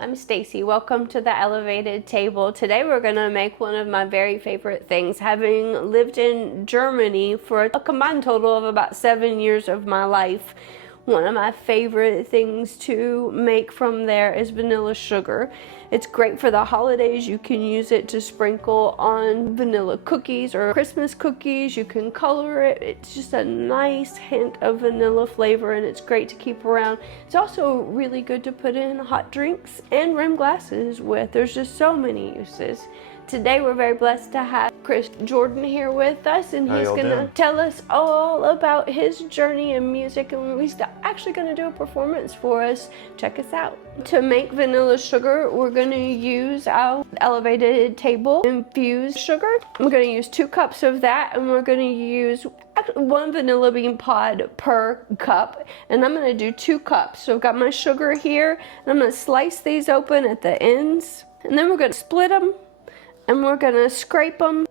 I'm Stacy. Welcome to the Elevated Table. Today we're going to make one of my very favorite things. Having lived in Germany for a combined total of about 7 years of my life, one of my favorite things to make from there is vanilla sugar. It's great for the holidays. You can use it to sprinkle on vanilla cookies or Christmas cookies. You can color it. It's just a nice hint of vanilla flavor, and it's great to keep around. It's also really good to put in hot drinks and rim glasses with. There's just so many uses. Today we're very blessed to have Chris Jordan here with us, and he's going to tell us all about his journey in music, and he's actually going to do a performance for us. Check us out. To make vanilla sugar, we're going to use our Elevated Table infused sugar. We're going to use 2 cups of that, and we're going to use 1 vanilla bean pod per cup, and I'm going to do 2 cups. So I've got my sugar here, and I'm going to slice these open at the ends, and then we're going to split them. And we're gonna scrape them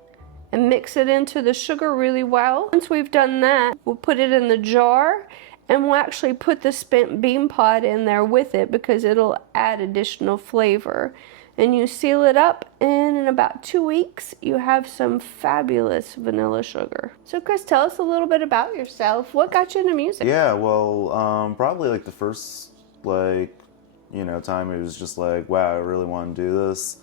and mix it into the sugar really well. Once we've done that, we'll put it in the jar, and we'll actually put the spent bean pod in there with it because it'll add additional flavor. And you seal it up, and in about 2 weeks, you have some fabulous vanilla sugar. So Chris, tell us a little bit about yourself. What got you into music? Yeah, well, probably like the first, time it was just like, wow, I really want to do this.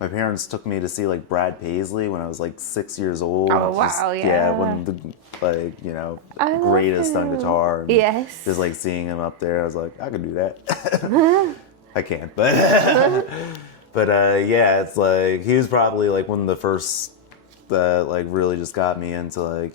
My parents took me to see like Brad Paisley when I was like 6 years old. Oh wow, yeah. One of the greatest on guitar. And yes. Just like seeing him up there, I was like, I could do that. I can't, but yeah, it's like he was probably like one of the first that like really just got me into like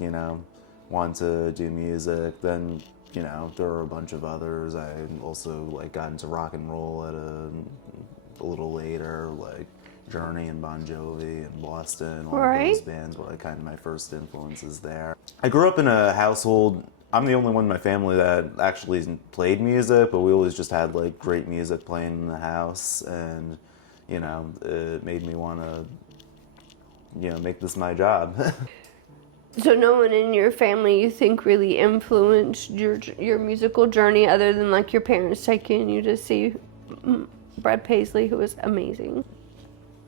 wanting to do music. Then there were a bunch of others. I also like got into rock and roll at a little later, like Journey and Bon Jovi and Boston, all of those bands were like kind of my first influences there. I grew up in a household, I'm the only one in my family that actually played music, but we always just had like great music playing in the house, and it made me want to make this my job. So no one in your family you think really influenced your musical journey other than like your parents taking you to see Brad Paisley, who was amazing?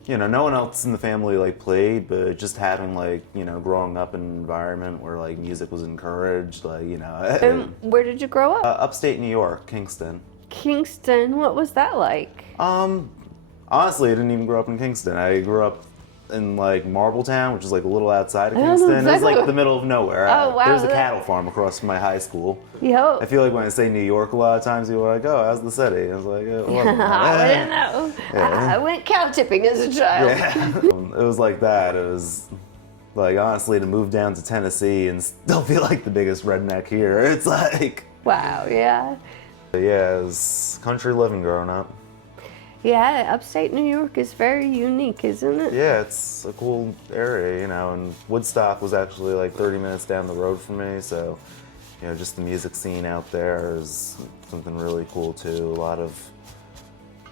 No one else in the family like played, but just having like, growing up in an environment where like music was encouraged, like, And where did you grow up? Upstate New York, Kingston. Kingston, what was that like? Honestly, I didn't even grow up in Kingston. I grew up in like Marbletown, which is like a little outside of Kingston. Exactly. It was like the middle of nowhere. Oh, wow. There's a cattle farm across from my high school. Yo. I feel like when I say New York a lot of times, people are like, oh, how's the city? I was like, it wasn't I didn't know. Yeah. I went cow tipping as a child. Yeah. It was like that. It was like, honestly, to move down to Tennessee and still feel like the biggest redneck here, it's like... Wow, yeah. Yeah, it was country living growing up. Yeah, upstate New York is very unique, isn't it? Yeah, it's a cool area, and Woodstock was actually like 30 minutes down the road from me, so, just the music scene out there is something really cool too. A lot of,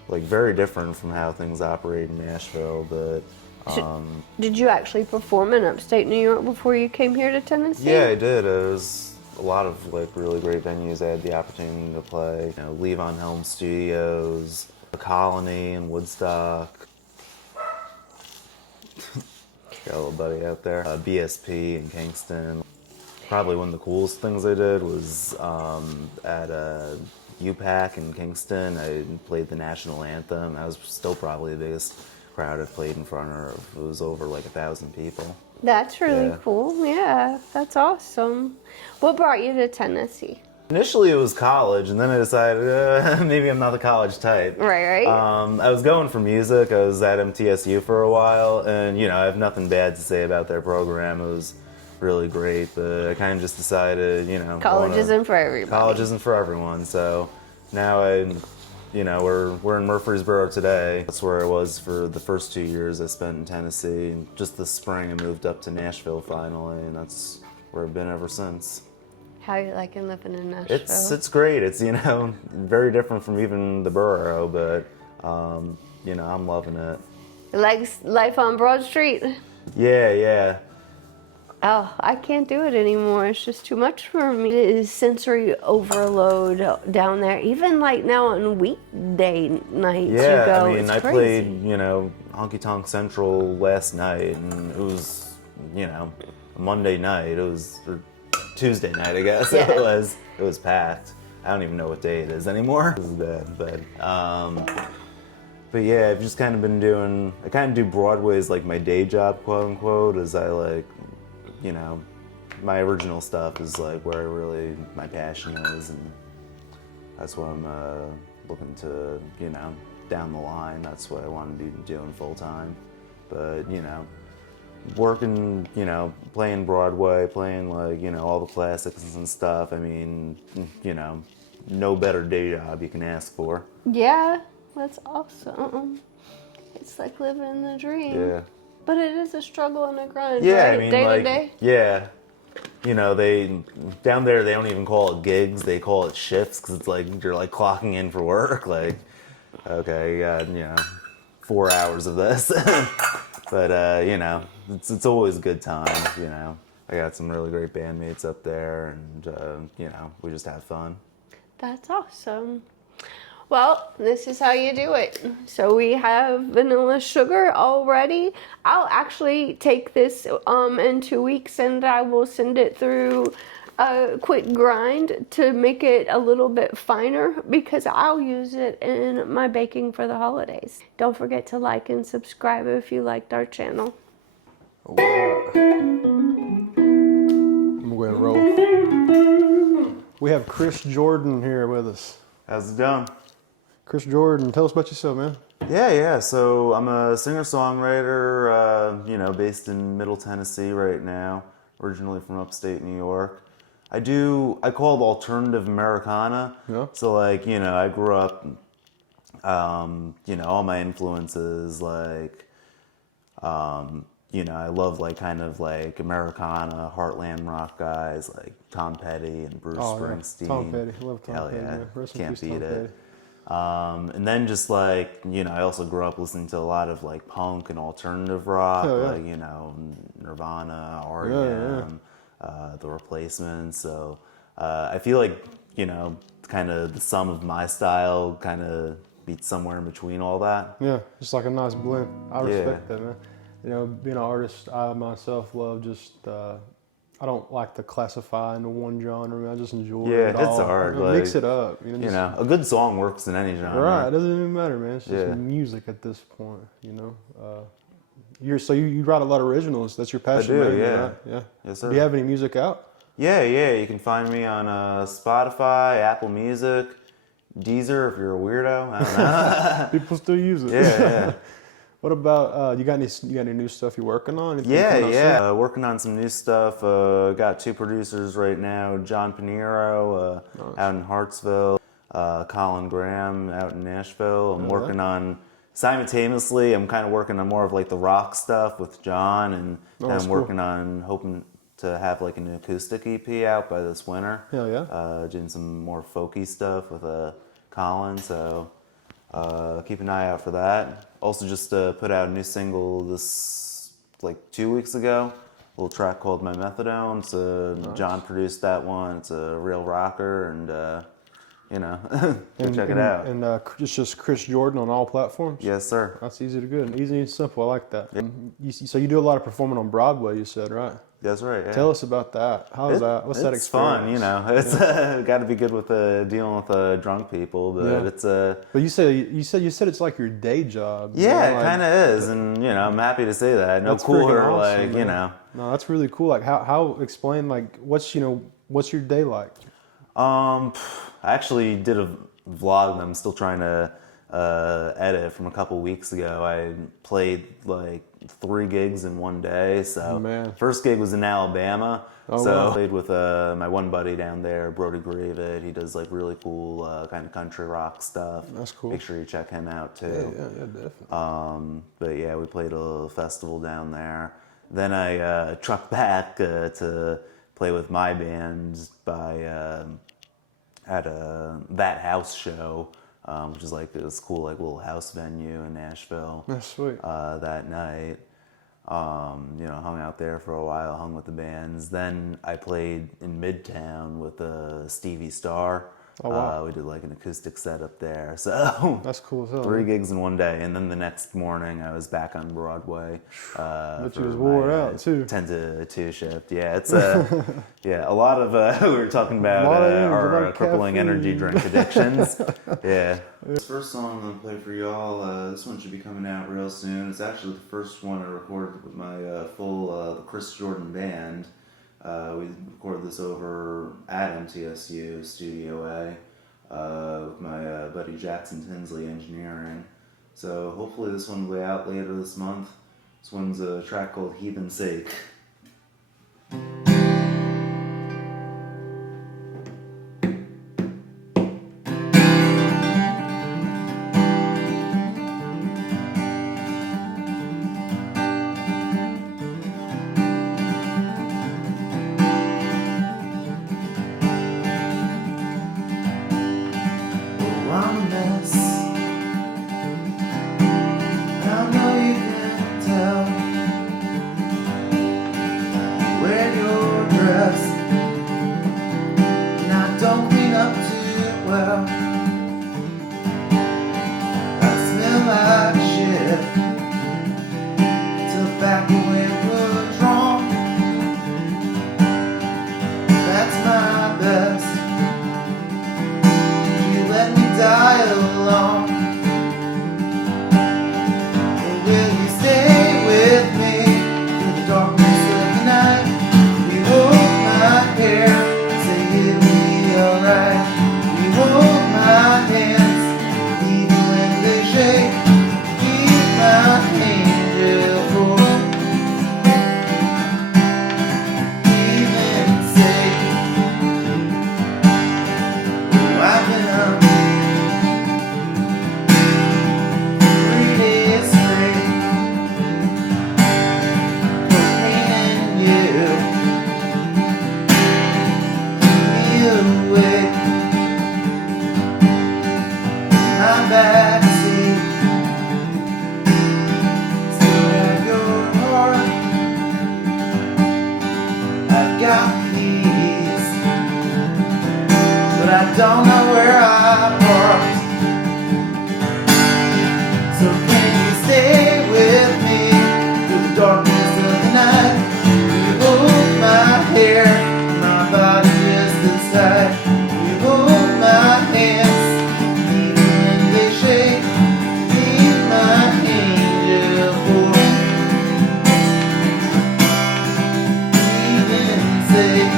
like, very different from how things operate in Nashville, but... Did you actually perform in upstate New York before you came here to Tennessee? Yeah, I did. It was a lot of, like, really great venues I had the opportunity to play. Levon Helm Studios, The Colony in Woodstock. Got a little buddy out there. BSP in Kingston. Probably one of the coolest things I did was at UPAC in Kingston. I played the national anthem. I was still probably the biggest crowd I've played in front of. It was over like 1,000 people. That's really cool. Yeah, that's awesome. What brought you to Tennessee? Initially it was college, and then I decided maybe I'm not the college type. Right. I was going for music. I was at MTSU for a while, and I have nothing bad to say about their program. It was really great, but I kind of just decided, college isn't for everybody. College isn't for everyone. So now we're in Murfreesboro today. That's where I was for the first 2 years I spent in Tennessee. And just this spring I moved up to Nashville finally, and that's where I've been ever since. How are you liking living in Nashville? It's great. It's very different from even the borough, but I'm loving it. You like life on Broad Street? Yeah. Oh, I can't do it anymore. It's just too much for me. It is sensory overload down there. Even like now on weekday nights, you Yeah, I go. mean, It's I crazy. played, Honky Tonk Central last night, and it was, a Monday night. It was or Tuesday night, I guess. Yeah. It was packed. I don't even know what day it is anymore. This is bad, but yeah, I've just kind of been doing. I kind of do Broadway as like my day job, quote unquote. As I like, you know, my original stuff is like where I really my passion is, and that's what I'm looking to, down the line. That's what I want to be doing full time. But working, playing Broadway, playing like all the classics and stuff. I mean, no better day job you can ask for. Yeah, that's awesome. It's like living the dream. Yeah. But it is a struggle and a grind, Yeah, right? I mean, Day like, to day. yeah. They down there they don't even call it gigs; they call it shifts because it's like you're like clocking in for work. Like, okay, you got 4 hours of this, but it's always a good time. I got some really great bandmates up there, and we just have fun. That's awesome. Well, this is how you do it. So we have vanilla sugar already. I'll actually take this in 2 weeks and I will send it through a quick grind to make it a little bit finer because I'll use it in my baking for the holidays. Don't forget to like and subscribe if you liked our channel. All right. I'm gonna go ahead and roll. We have Chris Jordan here with us. How's it done? Chris Jordan, tell us about yourself, man. Yeah. So I'm a singer-songwriter, based in Middle Tennessee right now, originally from upstate New York. I call it alternative Americana. Yeah. So like, I grew up, all my influences, like, I love like kind of like Americana, heartland rock guys like Tom Petty and Bruce Springsteen. Tom Petty, love Tom Hell Petty. yeah, Man. Rest in can't peace, beat Tom it. Petty. And then just like, I also grew up listening to a lot of like punk and alternative rock, Hell yeah. like, Nirvana, R.E.M., The Replacements. So I feel like, kind of the sum of my style kind of beats somewhere in between all that. Yeah, just like a nice blend. I respect Yeah. that, man. Being an artist, I myself love just, I don't like to classify into one genre, man. I just enjoy Yeah, it all. it's hard, Mix like, it up. Just, A good song works in any genre. Right, it doesn't even matter, man. It's just Yeah. music at this point, you write a lot of originals. That's your passion, do, mainly, yeah. right? Yeah. Yes, sir. Do you have any music out? Yeah, you can find me on Spotify, Apple Music, Deezer if you're a weirdo. I don't know. People still use it. Yeah. What about you got any new stuff you're working on? Anything Yeah, coming out yeah. Working on some new stuff. Got 2 producers right now. John Pinheiro out in Hartsville. Colin Graham out in Nashville. I'm working on simultaneously. I'm kind of working on more of like the rock stuff with John, and that's I'm cool. working on hoping to have like an acoustic EP out by this winter. Hell yeah. Doing some more folky stuff with Colin. So keep an eye out for that. Also just put out a new single this like 2 weeks ago. A little track called My Methadone. Nice. John produced that one. It's a real rocker, and go check it out. And it's just Chris Jordan on all platforms? Yes, sir. That's easy to good. Easy and simple. I like that. Yep. So you do a lot of performing on Broadway, you said, right? That's right. Yeah. Tell us about that. How is that? What's that experience? It's fun, It's got to be good with dealing with drunk people, but it's But you said it's like your day job. Yeah, like, it kind of is, and I'm happy to say that. No cooler, awesome, like man. No, that's really cool. Like how explain like what's your day like? I actually did a vlog that I'm still trying to edit from a couple weeks ago. I played like 3 gigs in one day. So first gig was in Alabama. I played with my one buddy down there, Brody Gravitt. He does like really cool kind of country rock stuff. That's cool. Make sure you check him out too. Yeah, definitely. But yeah, we played a festival down there. Then I trucked back to play with my band at That House show, which is like this cool like little house venue in Nashville. That's sweet. That night. Hung out there for a while, hung with the bands. Then I played in Midtown with Stevie Starr. Oh, wow. We did like an acoustic set up there. So That's cool as hell. 3 gigs in one day, and then the next morning I was back on Broadway. But For you was wore my, out too. 10 to 2 shift. Yeah, it's a lot of we were talking about A lot of our crippling caffeine. energy drink addictions. Yeah. This first song I'm gonna play for y'all. This one should be coming out real soon. It's actually the first one I recorded with my full the Chris Jordan band. We recorded this over at MTSU Studio A with my buddy Jackson Tinsley Engineering. So hopefully this one will be out later this month. This one's a track called Heathen's Sake. I'm a mess. I know you can tell. Wear your dress, and I don't clean up too well. I smell like shit. Tobacco and withdrawn. That's my best. Let me die alone. Or will you stay with me through the darkness of the night? You hold my hair, say it'll be alright. You hold my hands, even when they shake. Keep my angel for even sake. Oh, I've been up 3 days straight, cocaine and you, keep me awake. My backseat, still have your heart. I've got keys, but I don't know where I parked. So can you stay with me through the darkness of the night? You hold my hair, my body just inside. You hold my hands, even when they shake. Be my angel for even sake.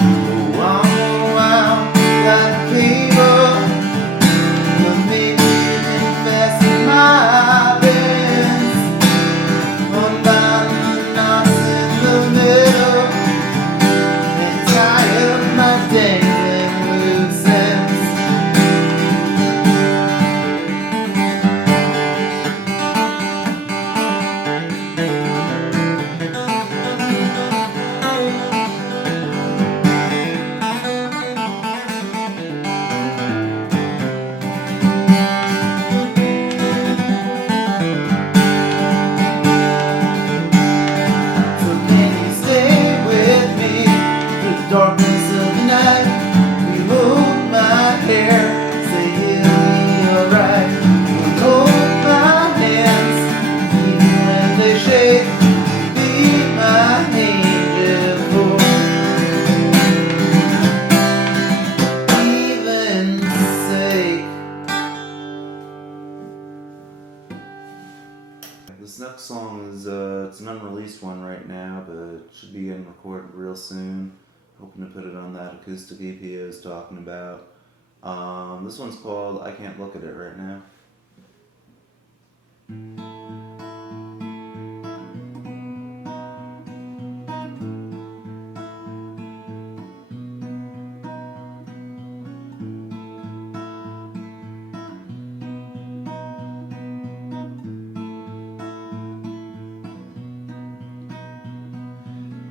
Oh, I'm around like a cable. But maybe you can fasten my bands, unbind the knots in the middle, and tie up my dangling loose ends. So can you stay with me through the darkness of the night? You hold my hair, say it'll be alright. You hold my hands, even when they shake. Be my angel for even sake. This next song is it's an unreleased one right now, but it should be getting recorded real soon. Hoping to put it on that acoustic EP I was talking about. This one's called I Can't Look at It Right Now.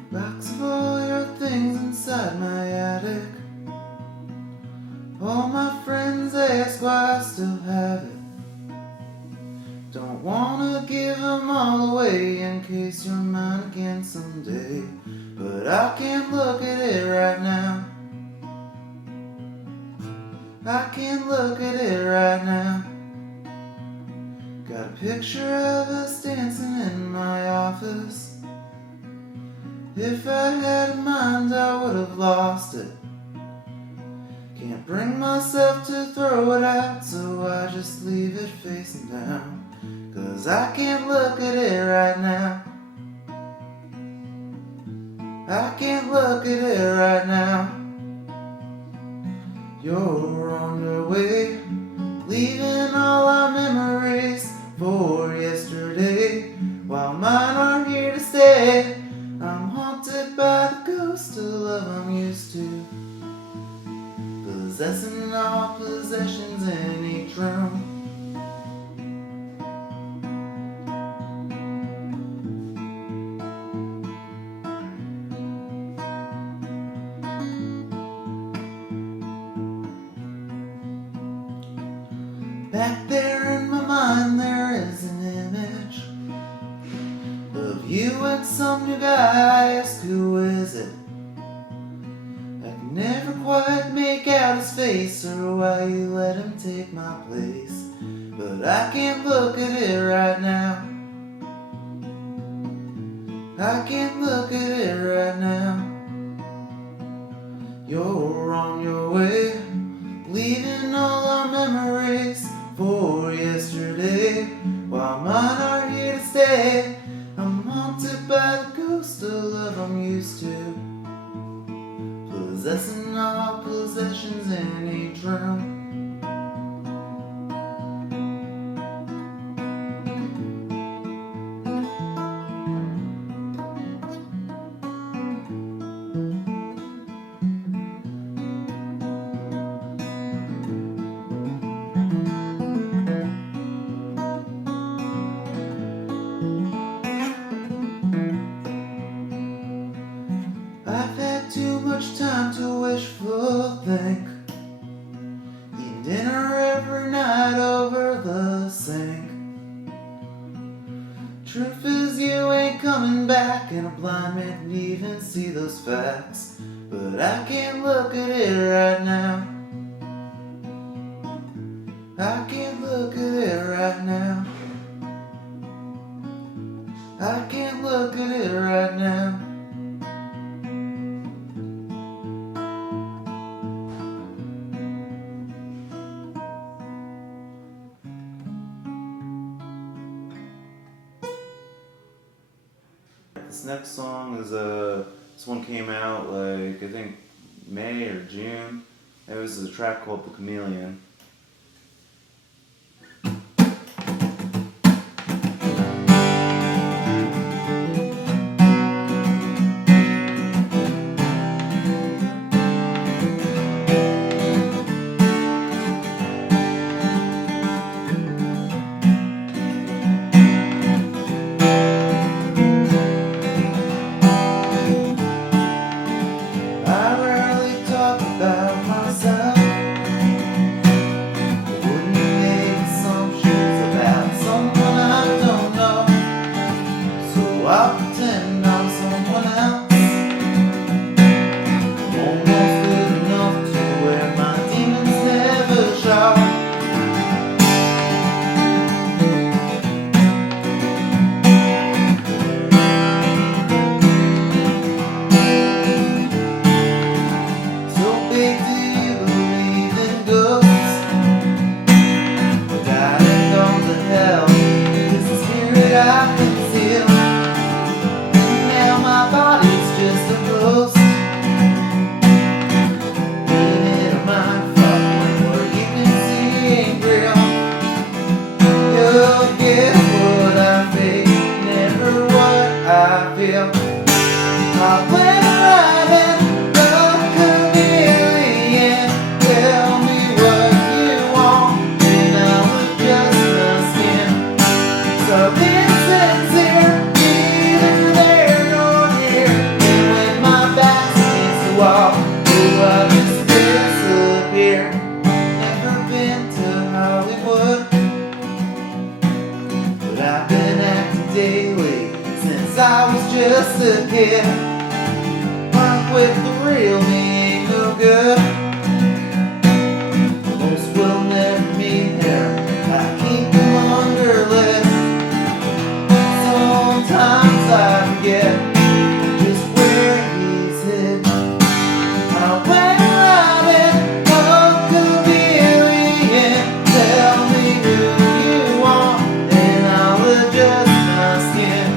Box of all your things inside my attic. All my friends ask why I still have it. Don't wanna yesterday, but I can't look at it right now. I can't look at it right now. Got a picture of us dancing in my office. If I had a mind, I would have lost it. Can't bring myself to throw it out, so I just leave it facing down. 'Cause I can't look at it right now. I can't look at it right now. You're on your way, leaving all our memories for yesterday, while mine are here to stay. I'm haunted by the ghost of love I'm used to, possessing all possessions in each room. Back there in my mind there is an image of you and some new guy. Ask who is it? I can never quite make out his face or why you let him take my place, but I can't look at it right now. I can't look at it right now. You're on your way, leaving all our memories for yesterday, while mine are here to stay. I'm haunted by the ghost of love I'm used to, possessing all possessions in each room. I've had too much time to wishful think, eating dinner every night over the sink. Truth is you ain't coming back, and a blind man can even see those facts, but I can't look at it right now. I can't look at it right now. I can't look at it right now. This next song is this one came out like I think May or June. It was a track called The Chameleon. I rarely talk about myself, kid. Work with the real me ain't no good. Most will never meet him. I keep him under lid. Sometimes I forget just where he's hid. I went right in, oh chameleon. Tell me who you want, and I'll adjust my skin.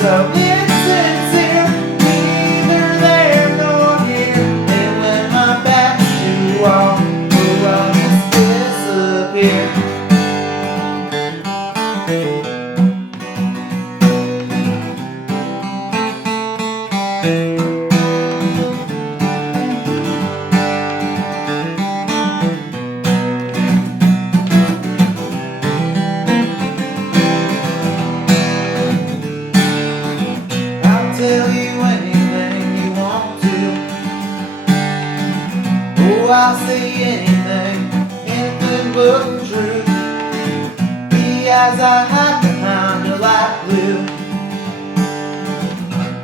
So insincere, neither there nor here. And when my back's to the wall, oh, I'll just disappear. I'll tell you anything you want to. Oh, I'll say anything but the truth. The eyes I hide behind are light blue,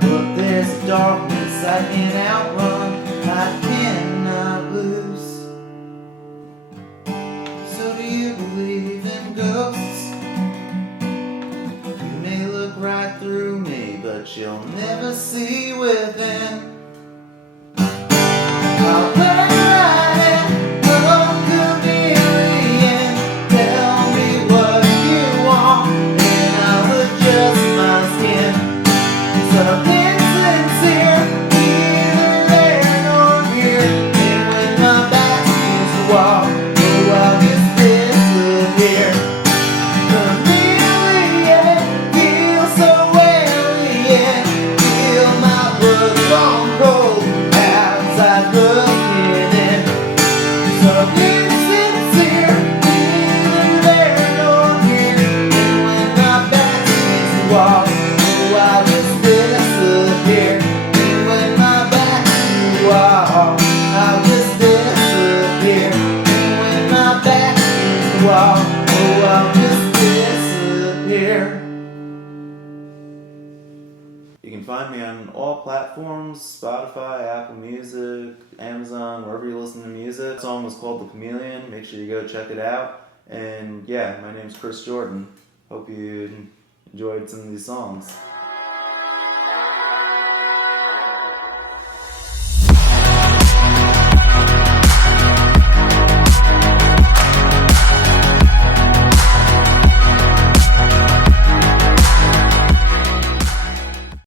but there's a darkness I can't outrun, I cannot lose. So do you believe in ghosts? You may look right through me, but you'll never see within. I'll let right in, oh chameleon. Tell me what you want, and I'll adjust my skin. So insincere, neither there nor here. And when my back is the wall, oh, I'll just disappear. Chameleon, feel so alien. Feel my blood gone cold as I look in. So insincere, neither there nor here. And when my back is the wall, oh, I'll just disappear. And when my back is the wall, I'll just disappear. And when my back is the wall, oh, I'll just disappear. You can find me on all platforms: Spotify, Apple Music, Amazon, wherever you listen to music. The song was called The Chameleon. Make sure you go check it out. And yeah, my name's Chris Jordan. Hope you enjoyed some of these songs.